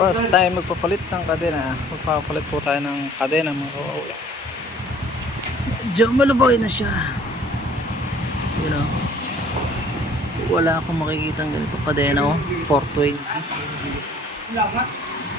Tapos tayo magpapalit ng kadena. Magpapalit po tayo ng kadena mga kawawa. Medyo malubay na siya. You know. Wala akong makikita ng ganito kadena oh. 420.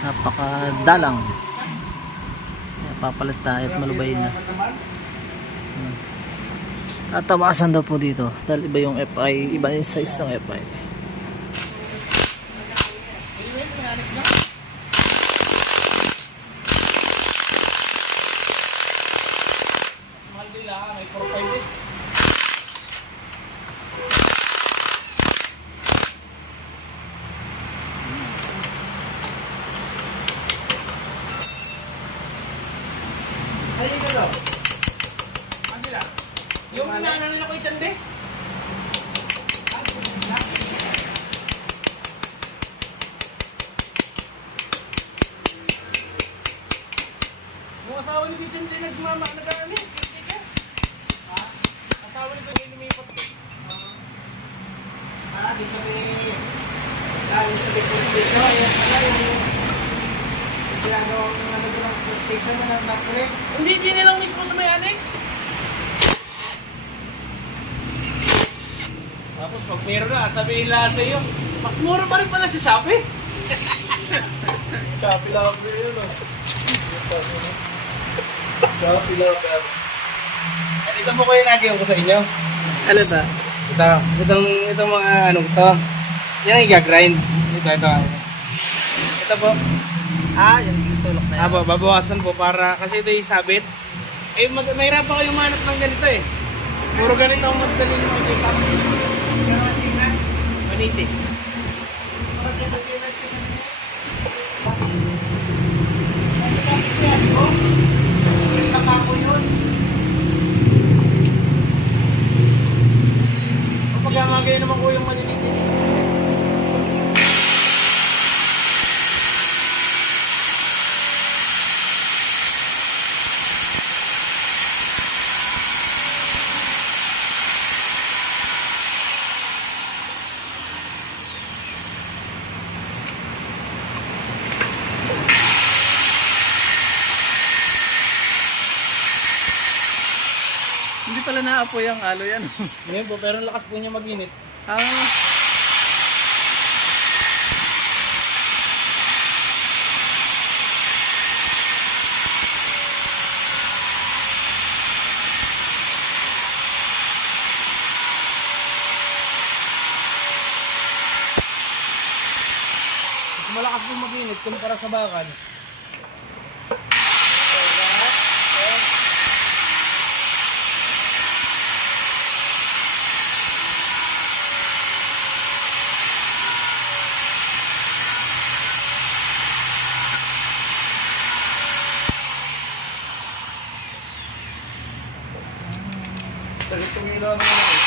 Napakadalang. Papalit tayo at malubay na. Tatawasan daw po dito dahil iba yung FI, iba yung size ng FI. Ay, ito daw. Kabila. Yung inaano nila ko itande. Yung asawa ni Tito hindi nagmama, nag-ano eh, kikika. Ha? Asawa ni Tito hindi may pato. Di sabi, galing sa Bitcoin dito, ayan pala yung ginagawang ano ko ng station na nag-press. Hindi, di nilang mismo sa may annex. Tapos pag meron na, sabihin lang sa iyo, mas mura pa rin pala si Shopee. Shopee lang ako yun, oh. Shopee lang ako. Ito mo ko yung naging ko sa inyo. Ano ba? Ito, itong, itong mga ano ito. Yan yung i-grind. Ito, ito. Ito po. Ah, yung sulok na yan. Ah, ba- babawasan po para kasi ito yung sabit. Eh, mag mahirap pa kayo manap ng ganito eh. Puro ganito ang magdali ng mga kita. Maniti. Kapag amagay naman ko yung maniniti. Hindi pala naapoy ang alo yan. Ngayon po, pero lakas po niya mag-init. ah, malakas po mag-init kumpara sa bakal. Tagal tumila naman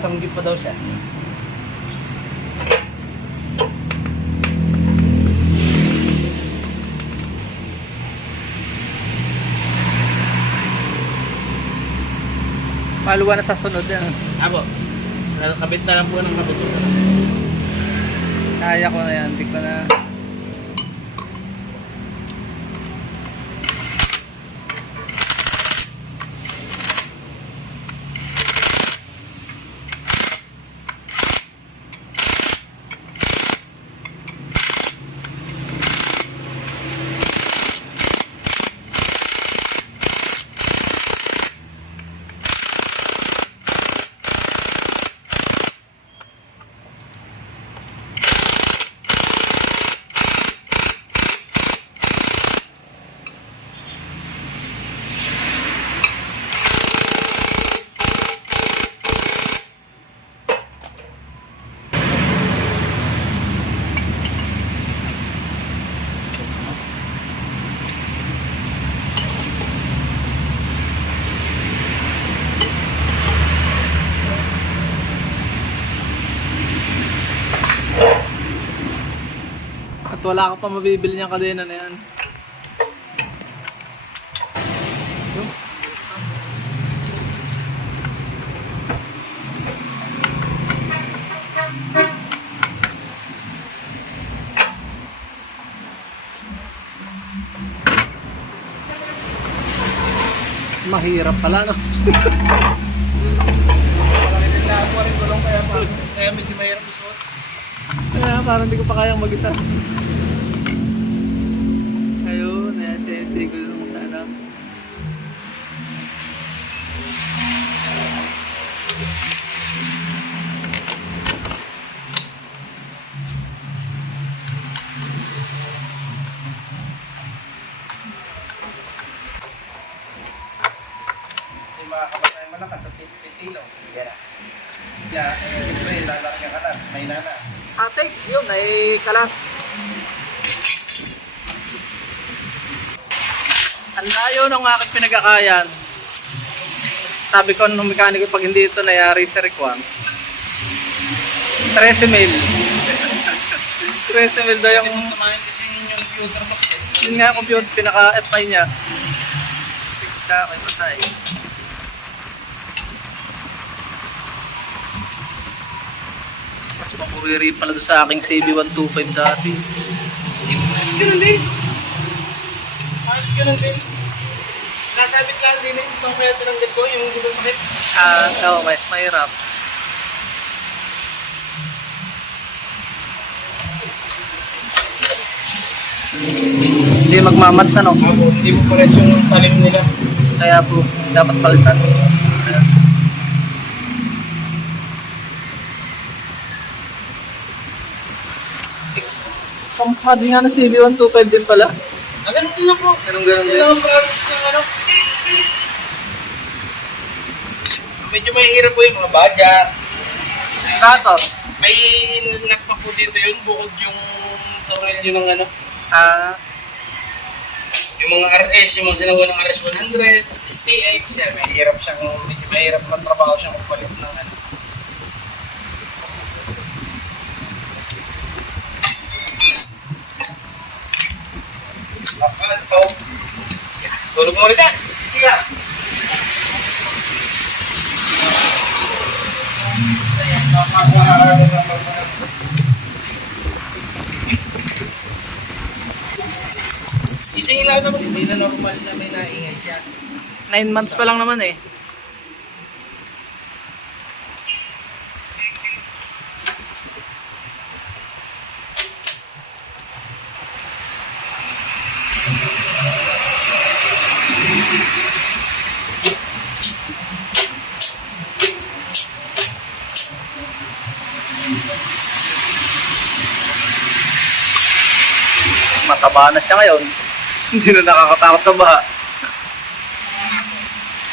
Sasanggi pa daw siya. paluwa na sa sunod yan. Abo. Kabit na lang po ng kabit. Kaya ko na yan. Hindi ko na. Wala ka pa mabibili niyang kadena na yan. Mahirap pala, no? kaya medyo mahirap isuot. Kaya parang hindi ko pa kayang mag-isa. Ayun, Sigol nung sana. Yung mga kabatay malakas sa pisilo. Na. Yeah, siyempre, lalaki ka na. May nana. Ate, yun, ay kalas. Ang layo ng aking pinagkakayan. Sabi ko nung mekaniko, pag hindi ito nayari sa Requam, 13 mil. 13 mil daw yung, kasi yung computer eh. yun nga computer, pinaka-FI niya. Tigta, kay patay. Mas makuriri pala doon sa aking CB125 dati. Ganun din. Ganun din. Nasabit lang din eh. Itong kaya tinanggit ko, yung gulong makit. Ah, oo, mas mahirap. Hindi magmamats ano, Ako, hindi mo pares yung talim nila. kaya po dapat palitan. Pampad nga na CB125 din pala. Ah, ganun din ako. Ganun ganun din. lang ang process ng ano. Medyo mahirap po yung mga badya. Kato, May nagpa po dito yun, bukod yung tornilyo ng ano. ah, Yung mga RS, yung mga sinawa ng RS100, STX, yan, mahirap siyang, medyo mahirap ng trabaho siyang magpalit ng ano. Ah, ito. Tulog mo ulit ah. Sige ah. Isingin lang naman, hindi na normal na may naingay siya. 9 months pa lang naman eh. Mataba na siya ngayon. Hindi na nakakatakot na baha.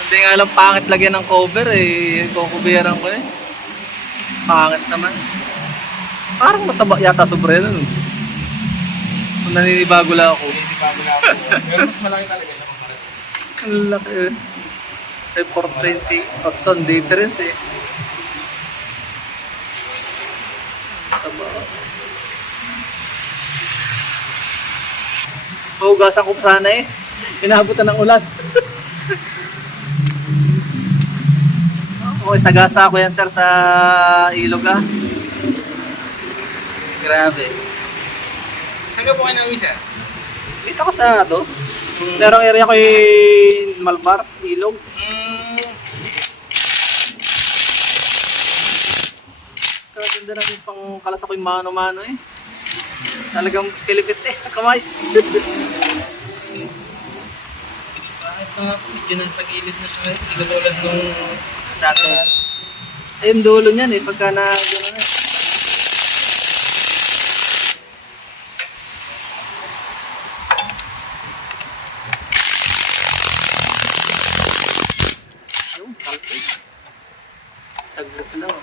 Hindi nga lang pangit lagyan ng cover eh. Kukubiran ko eh. Pangit naman. Parang mataba yata sobre nun. Naninibago lang ako. Hindi pa ako. Pero mas malaki talaga. Ang laki eh. Ay, 420 Watson difference eh. Taba. Hugasan ko sana eh. Inabutan ng ulan. Okay, sagasa ko yan sir sa ilog ah. Grabe. Saan ka po kayo namin sir? Dito ko sa dos. Merong area ko yung Malbar, ilog. Mm, Kaganda na yung pang kalas ako yung mano-mano eh. Talagang pilipit eh, kamay. bakit na medyo ng pag-ilit na siya? Hindi ko tulad nung Dati. Ay, yung dulo niyan eh, pagka na gano'n eh. Yung, kalpi. Saglit lang.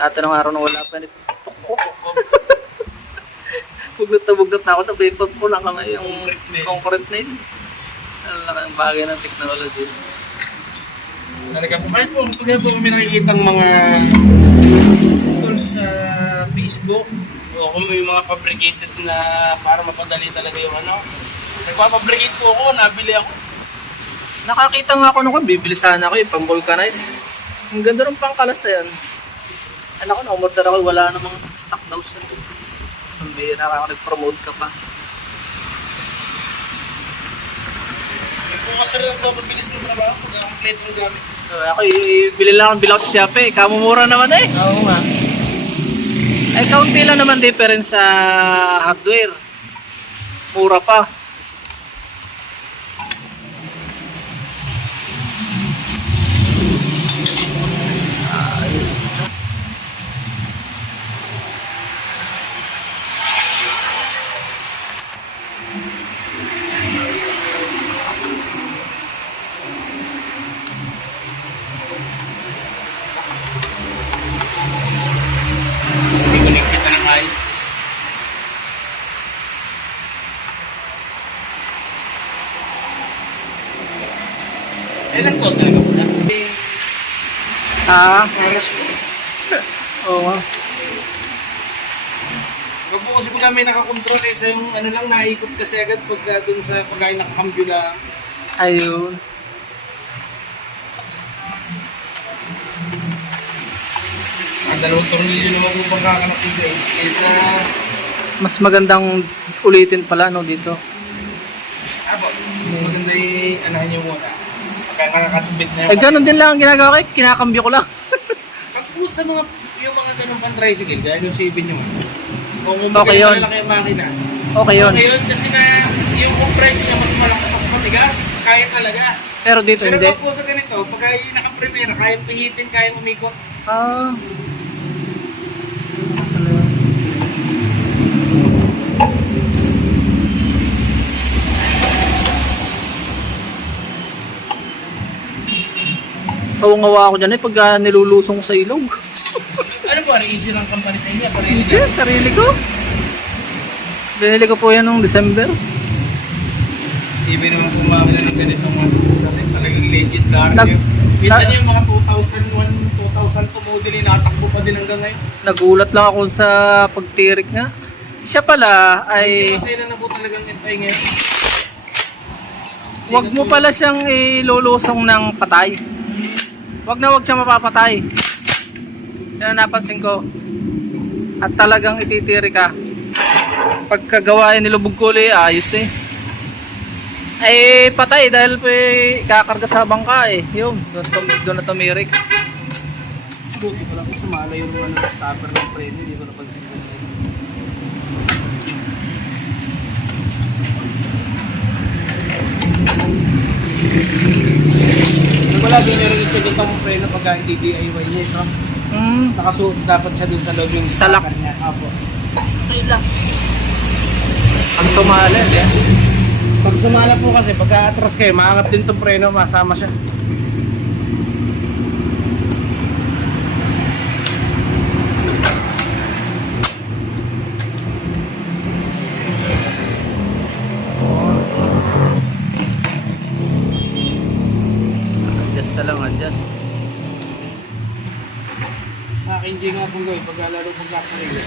Dati nung araw na wala pa nito. Bugnot na bugnot na ako, nabipag ko lang kamay yung concrete na yun. Ang laki ng bagay ng technology. Talaga po. Kahit po, pag po kami nakikita ng mga tools sa Facebook o kung may mga fabricated na para mapadali talaga yung ano. Nagpapabricate po ako, nabili ako. Nakakita nga ako nung bibili sana ako yung pang-vulcanize. Ang ganda ng pangkalas na yan. Ano ko, na-order ako, wala namang stock daw siya. Ang bira ka, nag-promote ka pa. Po kasi rin nagpapabilis ng trabaho pag kompleto ng gamit. So, ako, bili lang ang bilaw sa Shopee. Kamumura naman eh. Oo nga. Ay, kaunti lang naman difference sa hardware. Mura pa. Ayos na. Hindi ko nakikita ng ayos. Eh, last dos na po sa. Ah, Oras po. oo. Huwag po kasi pag kami nakakontrol eh, sa yung ano lang, naikot kasi agad pagka dun sa pagkain nakakambyo lang. Ayun. Ang dalawang tornilyo naman po pang kakanasigla eh. Kaysa, Mas magandang ulitin pala no dito. abo, mas maganda yung anahan nyo muna. Pagka nakakatubit na Eh ganun din lang ang ginagawa ko, kinakambyo ko lang. Po sa mga, yung mga ganun pang tricycle, gaya yung sipin nyo mas. Kung kung Okay yun. malaki ang makina. Okay yun. Okay yun kasi na yung compression niya mas malaki, mas matigas, kaya talaga. Pero dito Pero hindi. pag po sa ganito, pag yung nakaprepare, kaya pihitin, kaya umikot. Ah. Kawangawa ako dyan eh pagka nilulusong ko sa ilog. Ano ba, easy lang company sa inyo, sarili Hindi, sarili ko. Binili ko po yan nung December. Ibig naman kumamila ng ganitong mga sa atin, talagang legit lang. Nag- Kita niyo yung mga 2001, 2002 model, inatakbo pa din hanggang ngayon. Nagulat lang ako sa pagtirik nga. Siya pala ay... Kasi ilan na po talagang FI ngayon. Huwag mo pala siyang ilulusong ng patay. Huwag na huwag siya mapapatay. Yan ang napansin ko. At talagang ititiri ka. Pagkagawain nilubog ko ulit, ayos eh. Ay patay dahil pa kakarga sa bangka eh. Yun, doon, tum- doon na tumirik. Buti pala kung sumala yung ano, stopper ng preno, hindi ko napansin ko. Wala din yung i-check itong preno pagka hindi DIY niya ito. Hmm, Nakasuot dapat siya dun sa loob yung Salak. stopper niya. Apo. okay lang. Ang sumali eh. Pag sumala po kasi, pagka atras kayo, maangat din itong preno, masama siya. Adjust. Sa akin, hindi nga pong gawin, pagka lalo pagkasarili.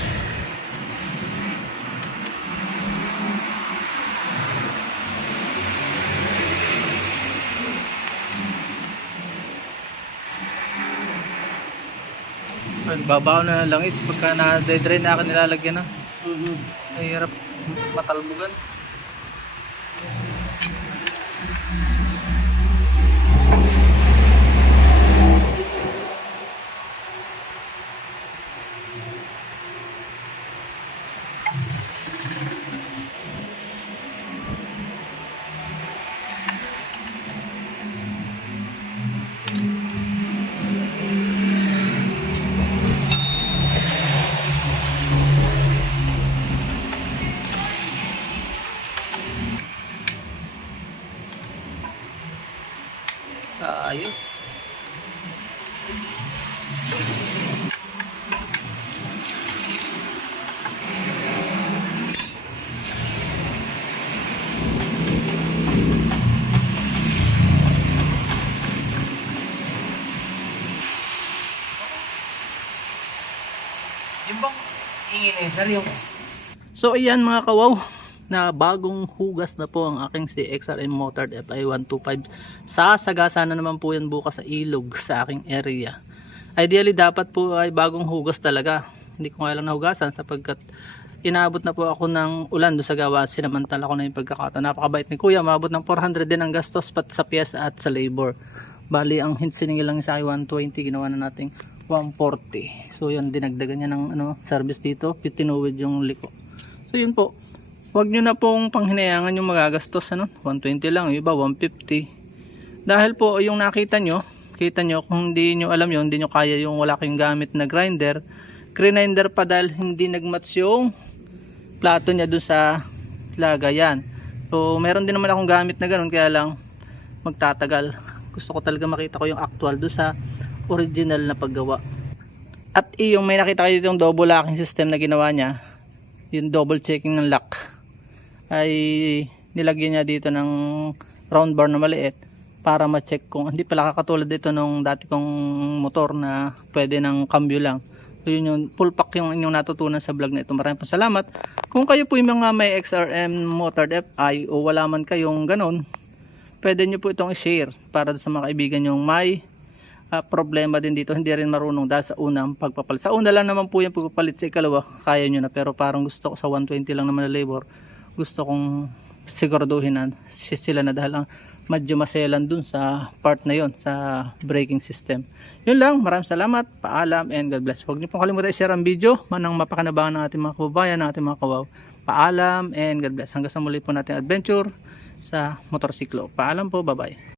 Babaw na lang is pagka na-dedrain na ako nilalagyan na. Mm-hmm. Mahirap matalbugan. Ayos. Yung bang ingin na eh, seryo. So ayan mga kawaw, na bagong hugas na po ang aking si XRM Motard FI 125. Sasagasa na naman po yan bukas sa ilog sa aking area. Ideally dapat po ay bagong hugas talaga. Hindi ko nga lang nahugasan sapagkat inaabot na po ako ng ulan doon sa gawa. Sinamantala ko na yung pagkakataon. Napakabait ni kuya. Maabot ng 400 din ang gastos pat sa pyesa at sa labor. Bali ang hint siningil lang sa akin 120. Ginawa na nating 140. So yan dinagdagan niya ng ano, service dito. Tinuwid yung liko. So yun po. Huwag nyo na pong panghinayangan yung magagastos ano. 120 lang, yung iba 150. Dahil po yung nakita nyo, kita nyo kung hindi nyo alam yun, hindi nyo kaya yung wala kayong gamit na grinder. Grinder pa dahil hindi nagmatch yung plato niya dun sa lagayan. So meron din naman akong gamit na ganun kaya lang magtatagal. Gusto ko talaga makita ko yung actual do sa original na paggawa. At yung may nakita kayo yung double locking system na ginawa niya, yung double checking ng lock ay nilagyan niya dito ng round bar na maliit para ma-check kung hindi pala kakatulad dito nung dati kong motor na pwede ng cambio lang. So yun yung full pack yung inyong natutunan sa vlog na ito. Maraming po salamat. Kung kayo po yung mga may XRM Motor FI o wala man kayong ganun, pwede nyo po itong i-share para sa mga kaibigan yung may ah, problema din dito. Hindi rin marunong dahil sa unang pagpapalit. Sa una lang naman po yung pagpapalit sa ikalawa, kaya nyo na. Pero parang gusto ko sa 120 lang naman na labor, gusto kong siguraduhin na si- sila na dahil ang medyo maselan dun sa part na yon sa braking system. Yun lang, maraming salamat, paalam, and God bless. Huwag niyo pong kalimutan i-share ang video, manang mapakanabangan ng ating mga kababayan, ng ating mga kawaw. Paalam, and God bless. Hanggang sa muli po nating adventure sa motorsiklo. Paalam po, bye-bye.